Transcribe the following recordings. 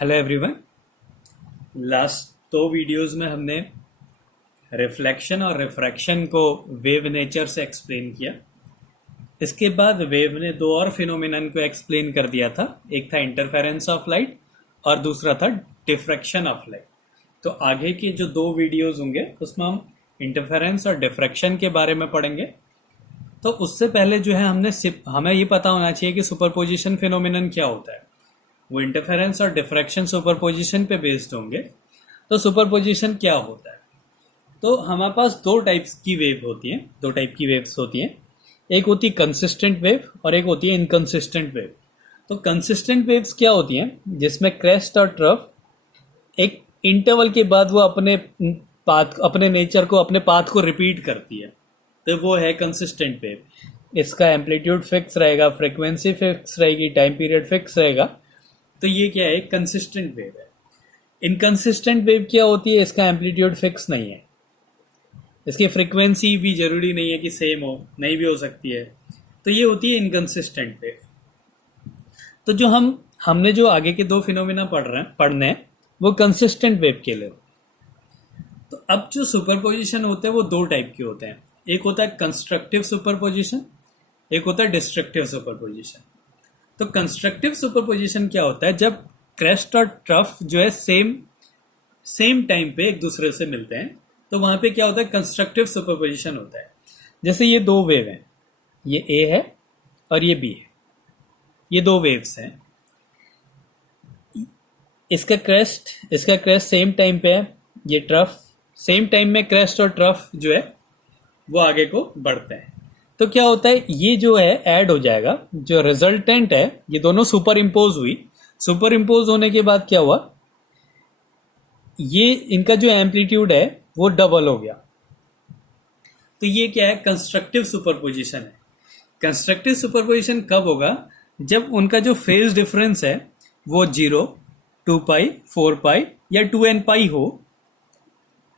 Hello everyone. Last दो videos में हमने रिफ्लेक्शन और रिफ्रैक्शन को वेव नेचर से एक्सप्लेन किया। इसके बाद वेव ने दो और फिनोमिनन को एक्सप्लेन कर दिया था। एक था इंटरफेरेंस ऑफ लाइट और दूसरा था डिफ्रैक्शन ऑफ लाइट। तो आगे के जो दो वीडियोस होंगे उसमें हम इंटरफेरेंस और डिफ्रैक्शन के बारे में पढ़ेंगे। तो उससे पहले जो है हमें ये पता होना चाहिए कि सुपरपोजिशन फिनोमिनन क्या होता है। वो इंटरफेरेंस और डिफ्रैक्शन सुपरपोजिशन पे बेस्ड होंगे। तो सुपरपोजिशन क्या होता है? तो हमारे पास दो टाइप्स की वेव होती हैं, दो टाइप की वेव्स होती हैं। एक होती है कंसिस्टेंट वेव और एक होती है इनकंसिस्टेंट वेव। तो कंसिस्टेंट वेव्स क्या होती हैं? जिसमें क्रेस्ट और ट्रफ एक इंटरवल के बाद वो अपने नेचर को, अपने पाथ को रिपीट करती है। तो वो है कंसिस्टेंट वेव। इसका एम्पलीट्यूड फिक्स रहेगा, फ्रीक्वेंसी फिक्स रहेगी, टाइम पीरियड फिक्स रहेगा। तो ये क्या है? कंसिस्टेंट वेव है। इनकंसिस्टेंट वेव क्या होती है? इसका एम्पलीट्यूड फिक्स नहीं है, इसकी फ्रीक्वेंसी भी जरूरी नहीं है कि सेम हो, नहीं भी हो सकती है। तो ये होती है इनकंसिस्टेंट वेव। तो जो हमने जो आगे के दो फिनोमिना पढ़ने हैं वो कंसिस्टेंट वेव के लिए। तो अब जो सुपरपोजिशन होते हैं वो दो टाइप के होते हैं। एक होता है कंस्ट्रक्टिव सुपरपोजिशन, एक होता है डिस्ट्रक्टिव सुपरपोजिशन। तो कंस्ट्रक्टिव सुपरपोजिशन क्या होता है? जब क्रेस्ट और ट्रफ जो है सेम टाइम पे एक दूसरे से मिलते हैं, तो वहां पे क्या होता है? कंस्ट्रक्टिव सुपरपोजिशन होता है। जैसे ये दो वेव हैं, ये ए है और ये बी है, ये दो वेव्स हैं। इसका क्रेस्ट सेम टाइम पे है, ये ट्रफ सेम टाइम में क्रेस्ट और ट्रफ जो है वो आगे को बढ़ते हैं। तो क्या होता है? ये जो है ऐड हो जाएगा, जो रिजल्टेंट है ये दोनों सुपर इम्पोज हुई। सुपर इम्पोज होने के बाद क्या हुआ? ये इनका जो एम्पलीट्यूड है वो डबल हो गया। तो ये क्या है? कंस्ट्रक्टिव सुपरपोजिशन है। कंस्ट्रक्टिव सुपरपोजिशन कब होगा? जब उनका जो फेज डिफरेंस है वो 0, 2 पाई, 4 पाई या 2n पाई हो।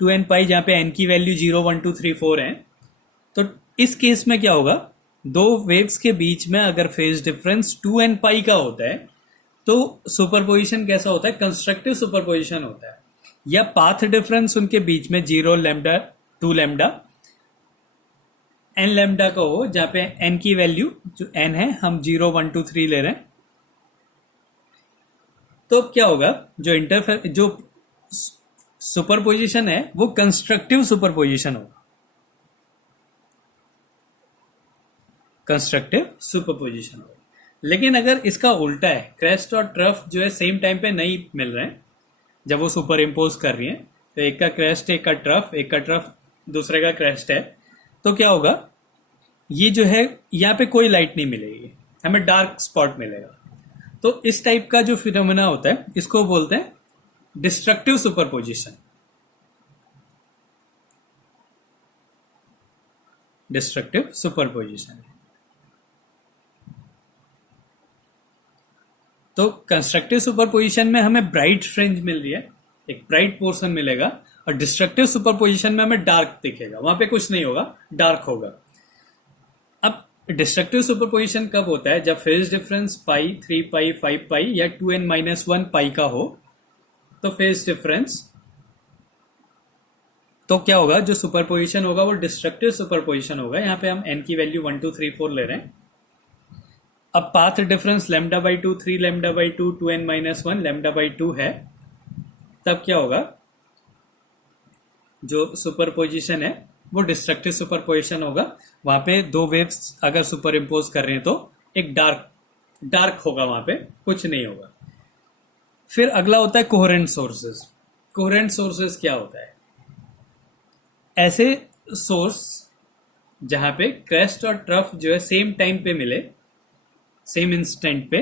2n पाई जहां पे n की वैल्यू 0, 1, 2, 3, 4 है। तो इस केस में क्या होगा? दो वेव्स के बीच में अगर फेज डिफरेंस 2n पाई का होता है तो सुपरपोजिशन कैसा होता है? कंस्ट्रक्टिव सुपरपोजिशन होता है। या पाथ डिफरेंस उनके बीच में 0 लैम्डा, 2 लैम्डा, n लैम्डा का हो, जहां पे n की वैल्यू जो n है हम 0, 1, 2, 3 ले रहे हैं। तो क्या होगा? जो सुपरपोजिशन है वो कंस्ट्रक्टिव सुपरपोजिशन होगा, कंस्ट्रक्टिव सुपरपोजिशन होगा। लेकिन अगर इसका उल्टा है, क्रेस्ट और ट्रफ जो है सेम टाइम पे नहीं मिल रहे हैं, जब वो सुपर इम्पोज कर रही है, तो एक का क्रेस्ट, एक का ट्रफ दूसरे का क्रेस्ट है, तो क्या होगा? ये जो है यहाँ पे कोई लाइट नहीं मिलेगी, हमें डार्क स्पॉट मिलेगा। तो इस टाइप का जो फिनोमेना होता है इसको बोलते हैं डिस्ट्रक्टिव सुपरपोजिशन। Destructive superposition. तो कंस्ट्रक्टिव सुपरपोजिशन में हमें ब्राइट फ्रिंज मिल रही है, एक ब्राइट पोर्शन मिलेगा, और डिस्ट्रक्टिव सुपरपोजिशन में हमें डार्क दिखेगा, वहां पे कुछ नहीं होगा, डार्क होगा। अब डिस्ट्रक्टिव सुपरपोजिशन कब होता है? जब फेज डिफरेंस पाई, 3 पाई, 5 पाई या 2n-1 पाई का हो। तो फेज डिफरेंस, तो क्या होगा? जो सुपरपोजिशन होगा वो डिस्ट्रक्टिव सुपरपोजिशन होगा। यहाँ पे हम n की वैल्यू 1, 2, 3, 4 ले रहे हैं। अब path difference lambda by 2, 3 lambda by 2, 2n-1 lambda by 2 है। तब क्या होगा? जो सुपरपोजिशन है वो डिस्ट्रक्टिव सुपरपोजिशन होगा। वहां पे दो वेव्स अगर सुपर इम्पोज कर रहे हैं तो एक डार्क होगा, वहां पे कुछ नहीं होगा। फिर अगला होता है कोहेरेंट सोर्सेज। कोहेरेंट सोर्सेज क्या होता है? ऐसे सोर्स जहां पे क्रेस्ट और ट्रफ जो है सेम टाइम पे मिले, सेम इंस्टेंट पे,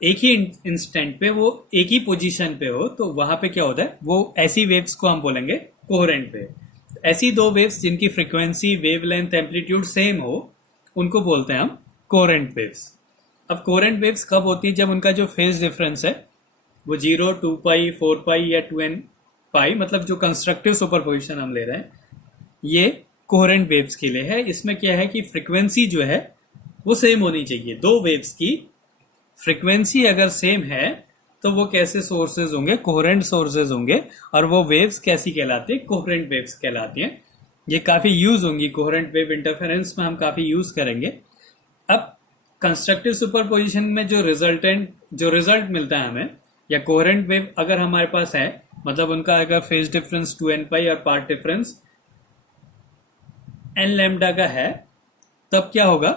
एक ही इंस्टेंट पे वो एक ही पोजीशन पे हो, तो वहां पे क्या होता है? वो ऐसी वेव्स को हम बोलेंगे कोहेरेंट वेव। ऐसी दो वेव्स जिनकी फ्रीक्वेंसी, वेवलेंथ, एम्पलीट्यूड सेम हो, उनको बोलते हैं हम कोहेरेंट वेव्स। अब कोहेरेंट वेव्स कब होती है? जब उनका जो फेज डिफरेंस है वो 0, 2 पाई, 4 पाई या 2n पाई, मतलब जो कंस्ट्रक्टिव सुपरपोजिशन हम ले रहे हैं, ये कोहेरेंट वेव्स के लिए है। इसमें क्या है कि फ्रीक्वेंसी जो है वो सेम होनी चाहिए। दो वेव्स की फ्रीक्वेंसी अगर सेम है तो वो कैसे सोर्सेज होंगे? कोहेरेंट सोर्सेज होंगे। और वो वेव्स कैसी कहलाती है? कोहेरेंट वेव्स कहलाती हैं। ये काफी यूज होंगी, कोहेरेंट वेव इंटरफेरेंस में हम काफी यूज करेंगे। अब कंस्ट्रक्टिव सुपरपोजिशन में जो रिजल्ट मिलता है हमें, या कोहेरेंट वेव अगर हमारे पास है, मतलब उनका अगर फेज डिफरेंस 2n पाई और पाथ डिफरेंस n लैम्डा का है, तब क्या होगा?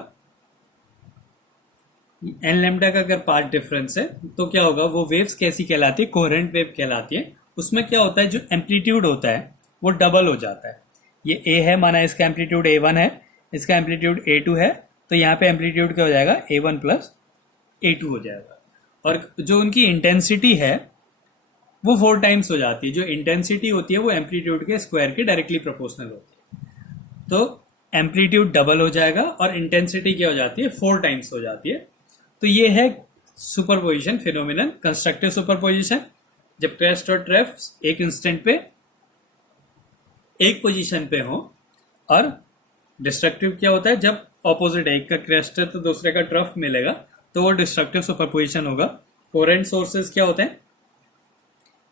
n लैम्डा का अगर पाथ डिफरेंस है तो क्या होगा? वो वेव्स कैसी कहलाती है? कोहेरेंट वेव कहलाती है। उसमें क्या होता है, जो एम्पलीट्यूड होता है वो डबल हो जाता है। ये a है, माना इसका एम्पलीट्यूड a1 है, इसका एम्पलीट्यूड a2 है, तो यहाँ पे एम्पलीट्यूड क्या हो जाएगा? a1 प्लस a2 हो जाएगा। और जो उनकी इंटेंसिटी है वो 4 टाइम्स हो जाती है। जो इंटेंसिटी होती है वो एम्पलीट्यूड के स्क्वायर के डायरेक्टली प्रोपोर्शनल होती है। तो एम्पलीट्यूड डबल हो जाएगा और इंटेंसिटी क्या हो जाती है? 4 टाइम्स हो जाती है। तो ये है सुपरपोजिशन फिनोमिनन, कंस्ट्रक्टिव सुपरपोजिशन, जब क्रेस्ट और ट्रफ एक इंस्टेंट पे एक पोजीशन पे हो। और डिस्ट्रक्टिव क्या होता है? जब ऑपोजिट है, एक का क्रेस्ट है तो दूसरे का ट्रफ मिलेगा, तो वो डिस्ट्रक्टिव सुपरपोजिशन होगा। कोहेरेंट सोर्सेज क्या होते हैं?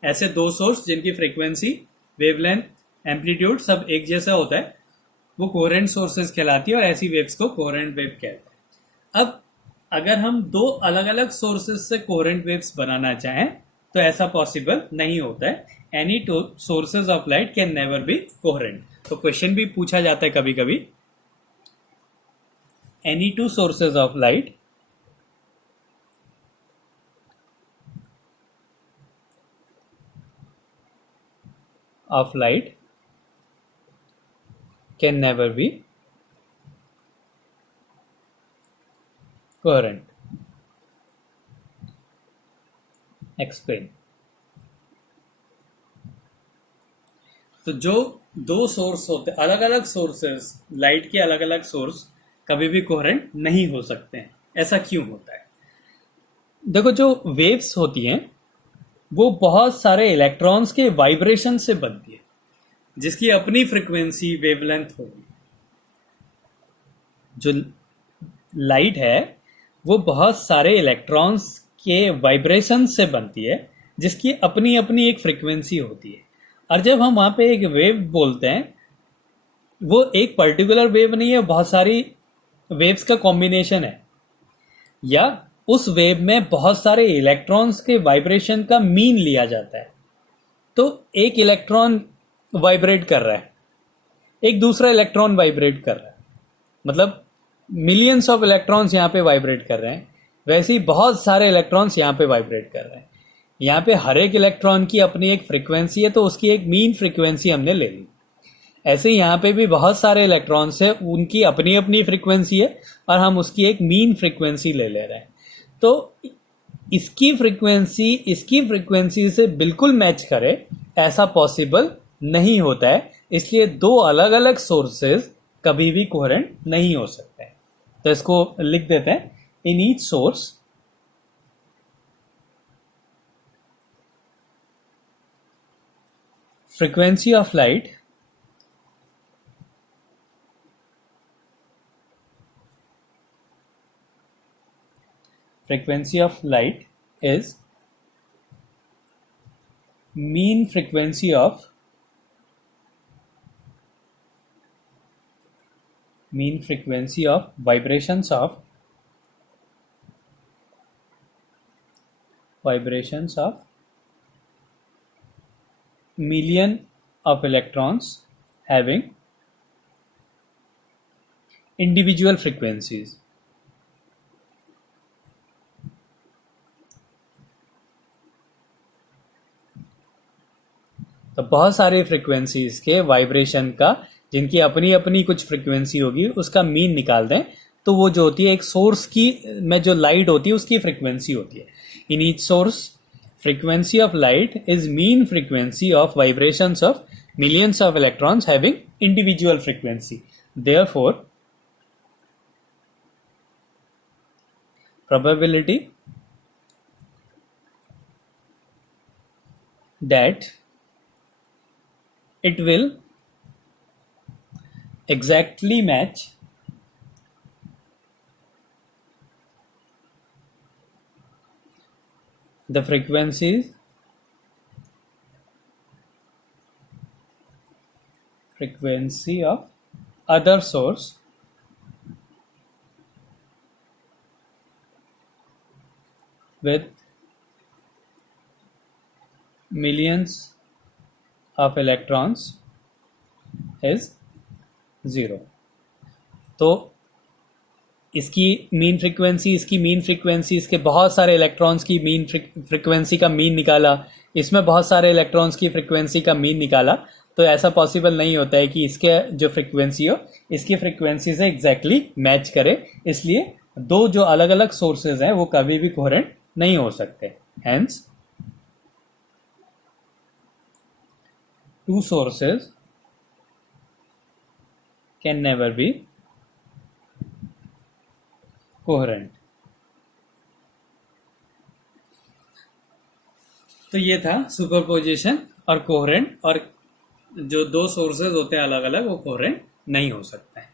ऐसे दो सोर्स जिनकी फ्रीक्वेंसी, वेवलेंथ, एम्पलीट्यूड सब एक जैसा होता है, वो कोहेरेंट सोर्सेज कहलाती है और ऐसी वेव्स को कोहेरेंट वेव कहते हैं। अब अगर हम दो अलग अलग सोर्सेज से कोहेरेंट वेव्स बनाना चाहें तो ऐसा पॉसिबल नहीं होता है। Any two sources of light can never be coherent. तो क्वेश्चन भी पूछा जाता है कभी कभी, any two sources of light can never be coherent. Explain. तो जो दो सोर्स होते हैं, अलग अलग सोर्सेस, लाइट के अलग अलग सोर्स कभी भी कोहेरेंट नहीं हो सकते हैं। ऐसा क्यों होता है? देखो, जो वेव्स होती हैं वो बहुत सारे इलेक्ट्रॉन्स के वाइब्रेशन से बनती है, जिसकी अपनी फ्रीक्वेंसी, वेवलेंथ होगी। जो लाइट है वो बहुत सारे इलेक्ट्रॉन्स के वाइब्रेशन से बनती है, जिसकी अपनी अपनी एक फ्रीक्वेंसी होती है। और जब हम वहां पे एक वेव बोलते हैं, वो एक पर्टिकुलर वेव नहीं है, बहुत सारी वेव्स का कॉम्बिनेशन है, या उस वेव में बहुत सारे इलेक्ट्रॉन्स के वाइब्रेशन का मीन लिया जाता है। तो एक इलेक्ट्रॉन वाइब्रेट कर रहा है, एक दूसरा इलेक्ट्रॉन वाइब्रेट कर रहा है, मतलब मिलियंस ऑफ इलेक्ट्रॉन्स यहाँ पे वाइब्रेट कर रहे हैं। वैसे ही बहुत सारे इलेक्ट्रॉन्स यहाँ पे वाइब्रेट कर रहे हैं। यहाँ पे हर एक इलेक्ट्रॉन की अपनी एक फ्रीक्वेंसी है, तो उसकी एक मीन फ्रीक्वेंसी हमने ले ली। ऐसे ही यहाँ पे भी बहुत सारे इलेक्ट्रॉन्स है, उनकी अपनी अपनी फ्रीक्वेंसी है और हम उसकी एक मीन फ्रीक्वेंसी ले रहे हैं। तो इसकी फ्रीक्वेंसी से बिल्कुल मैच करे, ऐसा पॉसिबल नहीं होता है। इसलिए दो अलग अलग सोर्सेज कभी भी कोहेरेंट नहीं हो सकते। तो इसको लिख देते हैं, in each source frequency of light is mean frequency of vibrations of million of electrons having individual frequencies. तो बहुत सारी फ्रीक्वेंसीज के वाइब्रेशन का, जिनकी अपनी अपनी कुछ फ्रीक्वेंसी होगी, उसका मीन निकाल दें तो वो जो होती है एक सोर्स की में जो लाइट होती है उसकी फ्रीक्वेंसी होती है। In each source frequency of light is mean frequency of vibrations of millions of electrons having individual frequency. Therefore, probability that it will exactly match the frequency of other source with millions of electrons is 0। तो इसकी mean frequency, इसके बहुत सारे electrons की mean frequency का mean निकाला, इसमें बहुत सारे इलेक्ट्रॉन्स की फ्रीक्वेंसी का मीन निकाला, तो ऐसा पॉसिबल नहीं होता है कि इसके जो फ्रीक्वेंसी हो इसकी फ्रीक्वेंसी से एग्जैक्टली मैच करे। इसलिए दो जो अलग अलग सोर्सेज हैं वो कभी भी कोहेरेंट नहीं हो सकते। Hence two sources can never be coherent। तो ये था सुपरपोजिशन और कोहेरेंट, और जो दो सोर्सेज होते हैं अलग अलग वो कोहेरेंट नहीं हो सकते हैं।